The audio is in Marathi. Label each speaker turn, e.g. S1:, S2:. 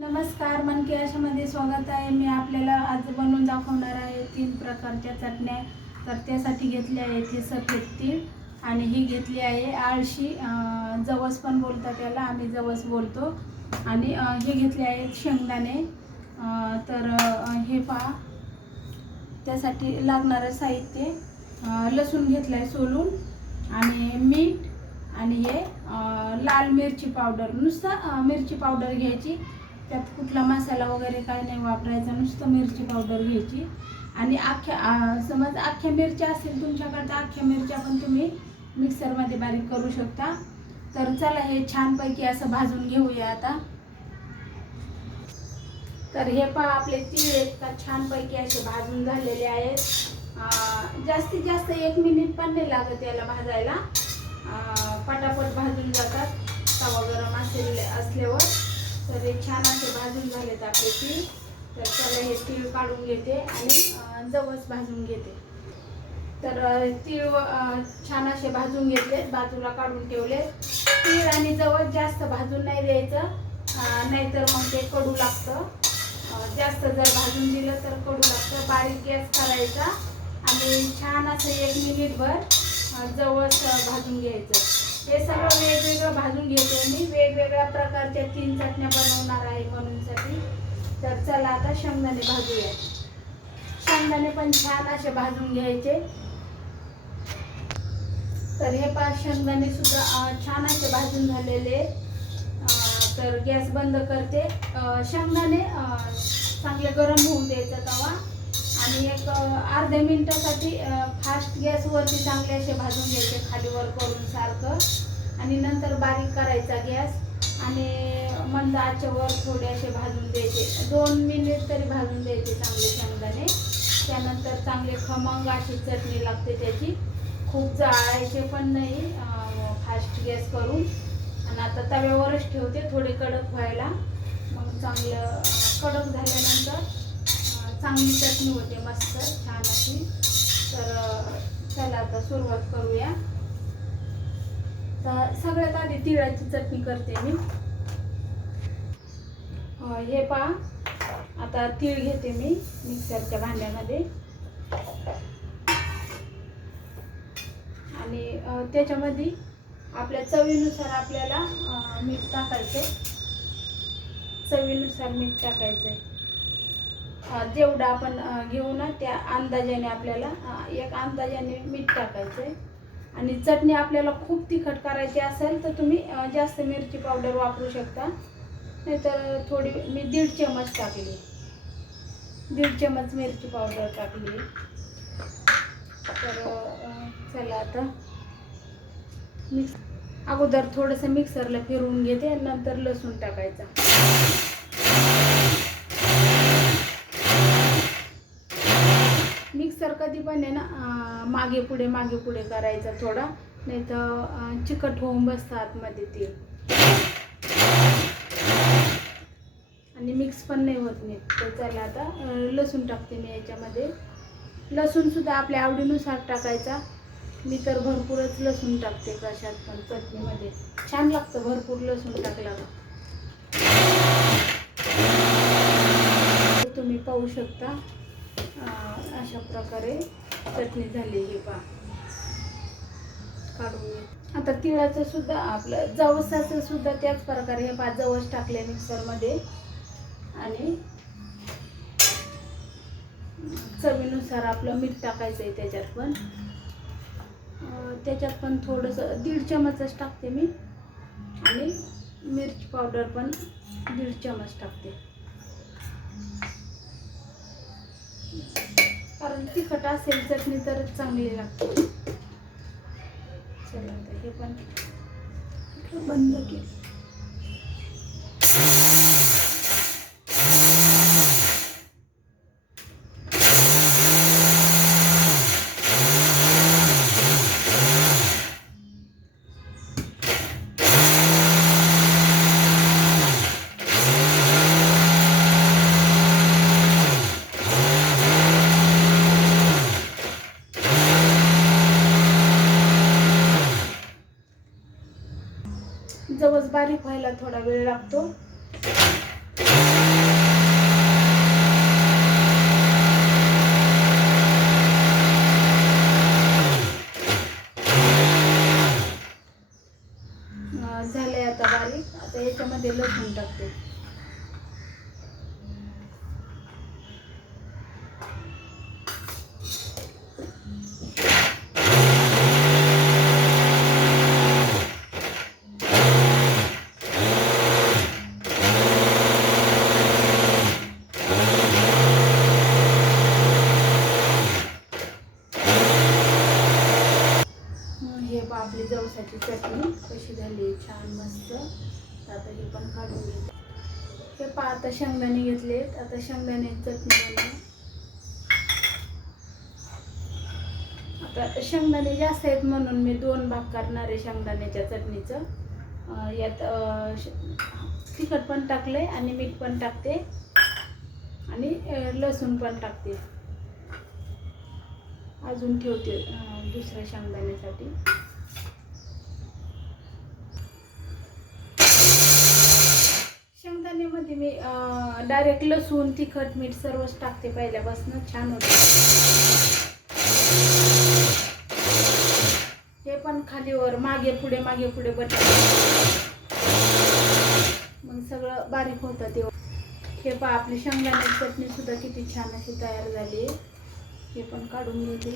S1: नमस्कार मन की आशामध्ये स्वागत आहे. मी आपल्याला आज बनवून दाखवणार आहे तीन प्रकारच्या चटण्या. तर त्यासाठी घेतल्या आहे हे सफेद तीळ आणि ही घेतली आहे आळशी. जवस पण बोलतात त्याला आम्ही जवस बोलतो. आणि हे घेतले आहेत शेंगदाणे. तर हे पहा. त्यासाठी लागणारं साहित्य. लसूण घेतलं आहे सोलून आणि मीठ आणि हे लाल मिरची पावडर. नुसतं मिरची पावडर घ्यायची. त्यात कुठला मसाला वगैरे काही नाही वापरायचा नुसतं मिरची पावडर घ्यायची. आणि अख्ख्या समज अख्ख्या मिरच्या असतील तुमच्याकडं तर अख्ख्या मिरच्या पण तुम्ही मिक्सरमध्ये बारीक करू शकता. तर चला हे छानपैकी असं भाजून घेऊया आता. तर हे पहा आपले तीळ आहेत का छानपैकी असे भाजून झालेले आहेत. जास्तीत जास्त एक मिनिट पण नाही लागत याला भाजायला. पटापट भाजून जातात. तवा गरम असेल असल्यावर. तर हे छान असे भाजून झालेत आपले तीळ तर त्याला हे तीळ काढून घेते आणि जवस भाजून घेते. तर तीळ छान असे भाजून घेतले बाजूला काढून ठेवले तीळ आणि जवस जास्त भाजून नाही द्यायचं नाहीतर मग ते कडू लागतं. जास्त जर भाजून दिलं तर कडू लागतं बारीक गॅस करायचा आणि छान असं एक मिनिटभर अं, जवस भाजून घ्यायचं. हे सगळं वेगवेगळं भाजून प्रकारच्या तीन चटण्या बनवणार आहे म्हणूनसाठी तर चला आता शेंगदाणे भाजूया. शेंगदाणे पण छान असे भाजून घ्यायचे. तर हे पाच शेंगदाणे सुद्धा छान असे भाजून झालेले तर गॅस बंद करते. शेंगदाणे चांगले गरम होऊन द्यायचा तवा. आणि एक अर्ध्या मिनटासाठी फास्ट गॅसवरती चांगले असे भाजून घ्यायचे खालीवर करून सारखं. आणि नंतर बारीक करायचा गॅस. आणि मंद आचेवर थोडे असे भाजून द्यायचे. दोन मिनिट तरी भाजून द्यायचे चांगले शेंगदाणे. त्यानंतर चांगले खमंग अशी चटणी लागते त्याची. खूप जाळायचे पण नाही. फास्ट गॅस करून. आणि आता तव्यावरच ठेवते थोडे कडक व्हायला. मग चांगलं कडक झाल्यानंतर चांगली चटणी होते मस्त छान अशी. तर चला आता सुरुवात करूया. तर सगळ्यात आधी तिळाची चटणी करते मी. हे पहा. आता तीळ घेते मी मिक्सरच्या भांड्यामध्ये. आणि त्याच्यामध्ये आपल्या चवीनुसार आपल्याला मीठ टाकायचं चवीनुसार मीठ टाकायचं आहे जेवढं आपण घेऊ ना त्या अंदाजाने आपल्याला एक अंदाजाने मीठ टाकायचं आहे आणि चटणी आपल्याला खूप तिखट करायची असेल तर तुम्ही जास्त मिरची पावडर वापरू शकता. नाहीतर थोडी मी दीड चमच टाकली. दीड चमच मिरची पावडर टाकली. तर चला आता. मिक्स अगोदर थोडंसं मिक्सरला फिरवून घेते नंतर लसूण टाकायचा. तर कधी पण आहे ना मागे पुढे मागे पुढे करायचा थोडा नाही तर चिकट होऊन बसतं आतमध्ये ते. आणि मिक्स पण नाही होत नाही तर चला आता लसूण टाकते मी याच्यामध्ये. लसूणसुद्धा आपल्या आवडीनुसार टाकायचा. मी तर भरपूरच लसूण टाकते कशात पण चटणीमध्ये. छान लागतं भरपूर लसूण टाकल्यावर. तुम्ही पाहू शकता. अशा प्रकारे चटणी झाली ही पा काढून आता तिळाचं सुद्धा आपलं जवसाचं सुद्धा त्याच प्रकारे हे पा जवस टाकले मिक्सरमध्ये. आणि चवीनुसार आपलं मीठ टाकायचं आहे त्याच्यात पण. त्याच्यात पण थोडंसं दीड चमचच टाकते मी. आणि मिरची पावडर पण दीड चमच टाकते. कारण तिखट असेल चटणी तर चांगली लागते. चला आता हे पण बंद केलं. बारीक व्हायला थोडा वेळ लागतो. झालंय आता बारीक. आता याच्यामध्ये लसूण टाकते. आपली जवसाची चटणी कशी झाली? छान मस्त. आता हे पण काढून घेते. हे पा आता शेंगदाणे घेतलेत. आता शेंगदाणे चटणी झाली आता शेंगदाणे जास्त आहेत म्हणून मी दोन भाग करणार आहे शेंगदाण्याच्या चटणीचं. यात तिखट पण टाकलंय आणि मीठ पण टाकते. आणि लसूण पण टाकते. अजून ठेवते दुसऱ्या शेंगदाण्यासाठी. मी डायरेक्ट लसूण तिखट मीठ सर्वच टाकते पहिल्यापासून. छान होते. हे पण खालीवर मागे पुढे मागे पुढे बटाटे मग सगळं बारीक होतं ते. हे पहा आपली शेंगदाण्याची चटणी सुद्धा किती छान अशी तयार झाली. हे पण काढून घेते.